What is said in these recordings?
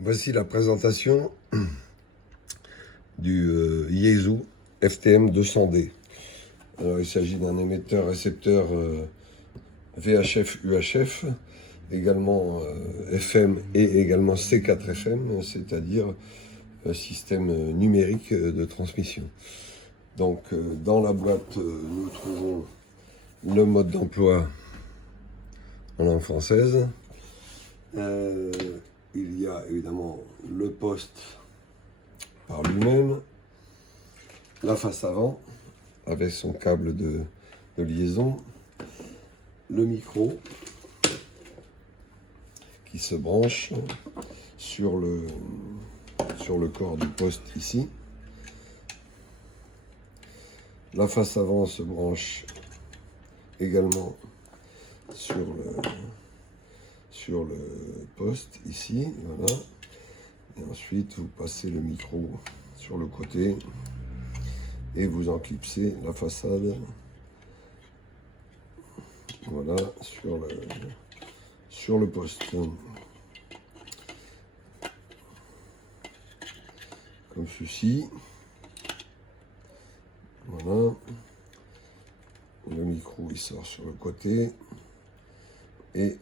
Voici la présentation du Yaesu FTM 200D. Alors, il s'agit d'un émetteur-récepteur VHF-UHF, également FM et également C4FM, c'est-à-dire système numérique de transmission. Donc, dans la boîte, nous trouvons le mode d'emploi en langue française. Il y a évidemment le poste par lui-même, la face avant avec son câble de liaison, le micro qui se branche sur le corps du poste ici. La face avant se branche également sur le poste ici, voilà. Et ensuite vous passez le micro sur le côté et vous en clipsez la façade, voilà, sur le poste, comme ceci. Voilà, le micro il sort sur le côté et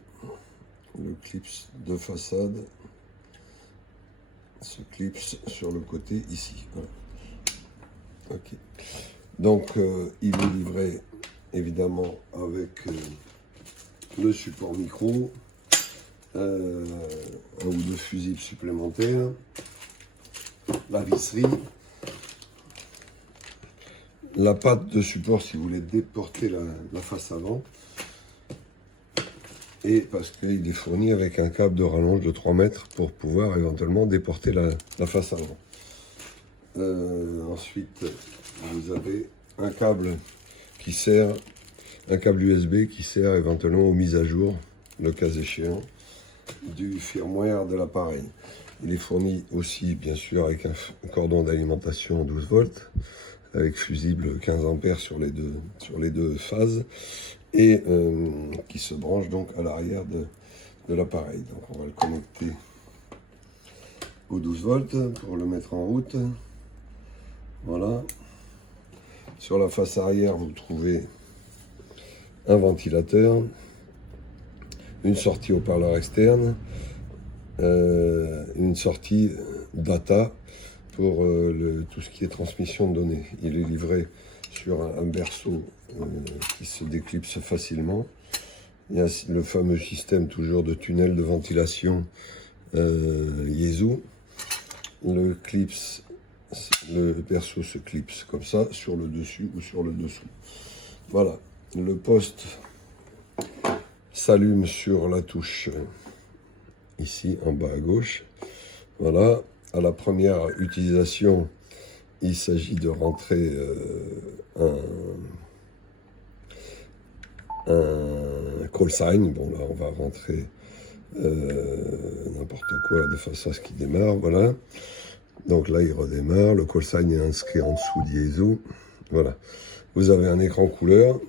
le clips de façade se clipse sur le côté ici. Voilà. Ok. Donc il est livré évidemment avec le support micro, un ou deux fusibles supplémentaires, la visserie, la patte de support si vous voulez déporter la face avant, et parce qu'il est fourni avec un câble de rallonge de 3 mètres pour pouvoir éventuellement déporter la face avant. Ensuite, vous avez un câble qui sert, un câble USB qui sert éventuellement aux mises à jour, le cas échéant, du firmware de l'appareil. Il est fourni aussi, bien sûr, avec un cordon d'alimentation 12 volts, avec fusible 15 ampères sur les deux phases, et qui se branche donc à l'arrière de l'appareil. Donc on va le connecter au 12 volts pour le mettre en route. Voilà. Sur la face arrière, vous trouvez un ventilateur, une sortie haut-parleur externe, une sortie data pour tout ce qui est transmission de données. Il est livré sur un berceau qui se déclipse facilement. Il y a le fameux système toujours de tunnel de ventilation Yaesu. Le berceau se clipse comme ça sur le dessus ou sur le dessous. Voilà, le poste s'allume sur la touche ici en bas à gauche. Voilà, à la première utilisation, il s'agit de rentrer un call sign. Bon là on va rentrer n'importe quoi de façon à ce qu'il démarre, voilà. Donc là il redémarre, le call sign est inscrit en dessous d'Yaesu. Voilà, vous avez un écran couleur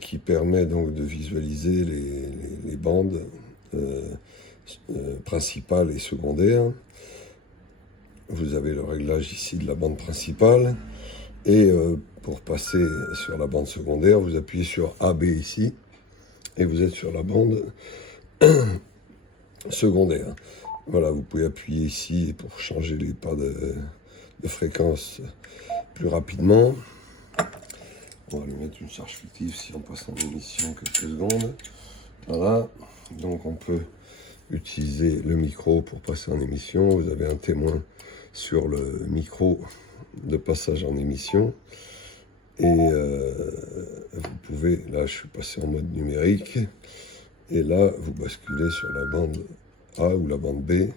qui permet donc de visualiser les bandes principales et secondaires. Vous avez le réglage ici de la bande principale, et pour passer sur la bande secondaire, vous appuyez sur AB ici, et vous êtes sur la bande secondaire. Voilà, vous pouvez appuyer ici pour changer les pas de fréquence plus rapidement. On va lui mettre une charge fictive si on passe en émission quelques secondes. Voilà, donc on peut utiliser le micro pour passer en émission. Vous avez un témoin sur le micro de passage en émission. Et vous pouvez, là je suis passé en mode numérique, et là vous basculez sur la bande A ou la bande B,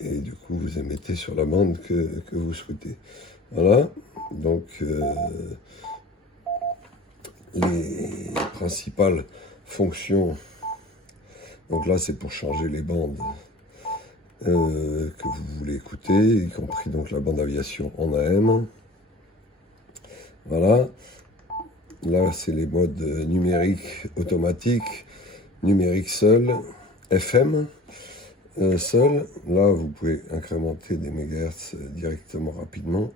et du coup vous émettez sur la bande que vous souhaitez. Voilà, donc les principales fonctions, donc là c'est pour changer les bandes que vous voulez écouter, y compris donc la bande aviation en AM. Voilà, là c'est les modes numérique automatique, numérique seul, FM, seul. Là, vous pouvez incrémenter des mégahertz directement, rapidement,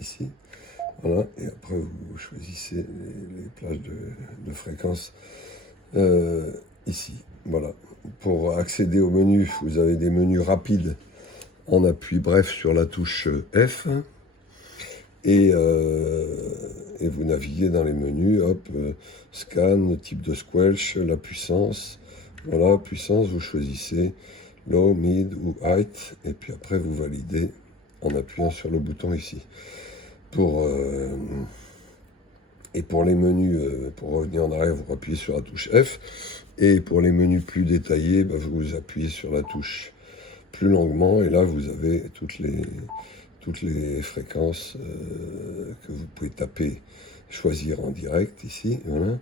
ici. Voilà, et après, vous choisissez les plages de fréquence ici. Voilà. Pour accéder au menu, vous avez des menus rapides en appui bref sur la touche F. Et vous naviguez dans les menus, hop, scan, type de squelch, la puissance. Voilà, puissance, vous choisissez low, mid ou height, et puis après vous validez en appuyant sur le bouton ici. Et pour les menus, pour revenir en arrière, vous appuyez sur la touche F, et pour les menus plus détaillés, bah, vous appuyez sur la touche plus longuement, et là vous avez toutes les fréquences que vous pouvez taper, choisir en direct ici, voilà.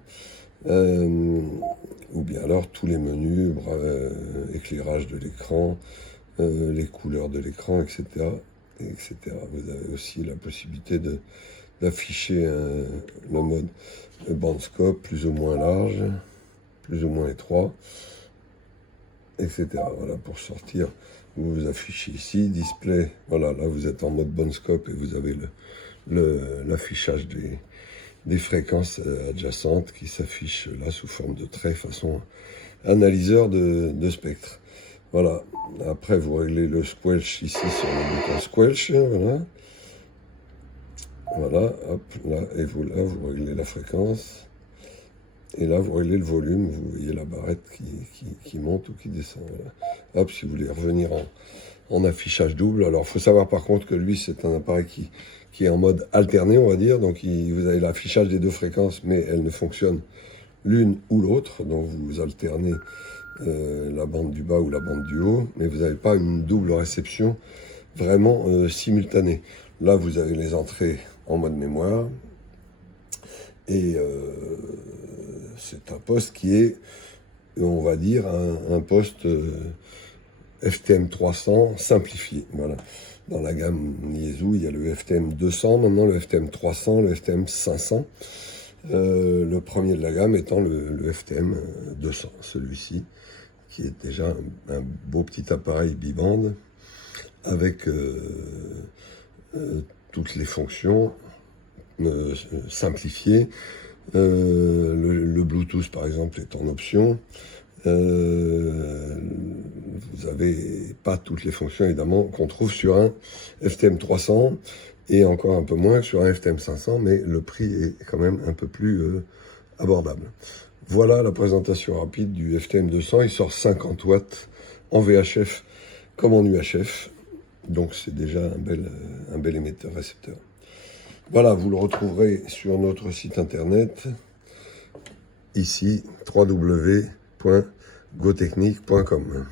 Ou bien alors tous les menus, éclairage de l'écran, les couleurs de l'écran, etc., etc. Vous avez aussi la possibilité d'afficher le mode bandscope plus ou moins large, plus ou moins étroit, etc. Voilà, pour sortir, vous affichez ici, display, voilà, là vous êtes en mode bandscope et vous avez l'affichage des fréquences adjacentes qui s'affichent là sous forme de trait, façon analyseur de spectre. Voilà, après vous réglez le squelch ici sur le bouton squelch, voilà. Voilà, hop, là, et là vous réglez la fréquence. Et là, vous réglez le volume, vous voyez la barrette qui monte ou qui descend. Voilà. Hop, si vous voulez revenir en affichage double. Alors, il faut savoir par contre que lui, c'est un appareil qui est en mode alterné, on va dire. Donc, vous avez l'affichage des deux fréquences, mais elles ne fonctionnent l'une ou l'autre. Donc, vous alternez la bande du bas ou la bande du haut, mais vous n'avez pas une double réception vraiment simultanée. Là, vous avez les entrées en mode mémoire. Et c'est un poste qui est, on va dire, un poste FTM 300 simplifié. Voilà. Dans la gamme Niezhou, il y a le FTM 200, maintenant le FTM 300, le FTM 500. Le premier de la gamme étant le FTM 200, celui-ci, qui est déjà un beau petit appareil bibande avec toutes les fonctions simplifiées. Le Bluetooth par exemple est en option. Vous n'avez pas toutes les fonctions évidemment qu'on trouve sur un FTM 300 et encore un peu moins sur un FTM 500, mais le prix est quand même un peu plus abordable. Voilà la présentation rapide du FTM 200. Il sort 50 watts en VHF comme en UHF, donc c'est déjà un bel émetteur récepteur. Voilà, vous le retrouverez sur notre site internet, ici, www.gotechnique.com.